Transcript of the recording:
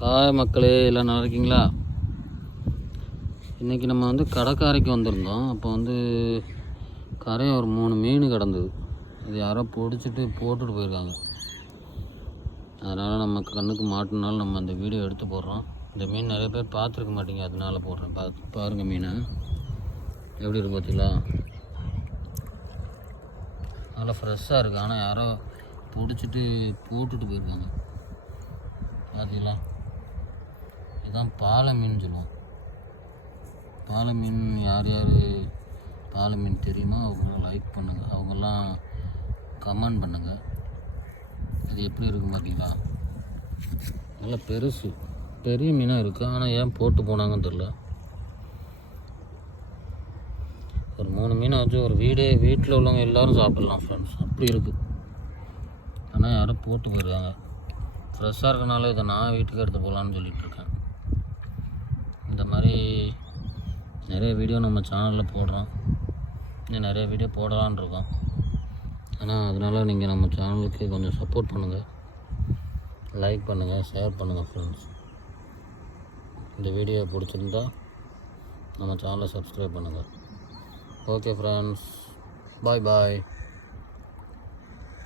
Hi மக்களே எல்லாம் நல்லா இருக்கீங்களா? இன்றைக்கி நம்ம வந்து கடற்கரைக்கு வந்திருந்தோம். அப்போ வந்து கரையை ஒரு மூணு மீன் கிடந்தது. அது யாரோ பிடிச்சிட்டு போட்டுட்டு போயிருக்காங்க. அதனால் நம்ம கண்ணுக்கு மாட்டினாலும் நம்ம அந்த வீடியோ எடுத்து போடுறோம். இந்த மீன் நிறைய பேர் பார்த்துருக்க மாட்டீங்க அதனால் போடுறேன். பார்த்து பாருங்கள் மீனை. எப்படி இருக்கு பார்த்தீங்களா? நல்லா ஃப்ரெஷ்ஷாக இருக்குது ஆனால் யாரோ பிடிச்சிட்டு போட்டுட்டு போயிருக்காங்க. பார்த்தீங்களா இதுதான் பாலை மீன் சொல்லுவோம் பாலை மீன் யார் யார் பாலை மீன் தெரியுமோ அவங்களாம் லைக் பண்ணுங்கள் அவங்கெல்லாம் கமெண்ட் பண்ணுங்கள் இது எப்படி இருக்கும் பார்த்தீங்களா நல்லா பெருசு. பெரிய மீனாக இருக்குது ஆனால் ஏன் போட்டு போனாங்கன்னு தெரில ஒரு மூணு மீனை வச்சு ஒரு வீடே வீட்டில் உள்ளவங்க எல்லோரும் சாப்பிடலாம் ஃப்ரெண்ட்ஸ் அப்படி இருக்குது ஆனால் யாரும் போட்டு போயிருக்காங்க. ஃப்ரெஷ்ஷாக இருக்கனால இதை நான் வீட்டுக்கு எடுத்து போகலான்னு சொல்லிகிட்டு இருக்கேன். மாதிரி நிறைய வீடியோ நம்ம சேனலில் போடுறோம். இன்னும் நிறைய வீடியோ போடலான்னு இருக்கோம். ஆனால் அதனால் நீங்கள் நம்ம சேனலுக்கு கொஞ்சம் சப்போர்ட் பண்ணுங்கள் லைக் பண்ணுங்கள் ஷேர் பண்ணுங்கள் ஃப்ரெண்ட்ஸ் இந்த வீடியோ பிடிச்சிருந்தா நம்ம சேனலை சப்ஸ்கிரைப் பண்ணுங்கள் ஓகே ஃப்ரெண்ட்ஸ் பாய் பாய்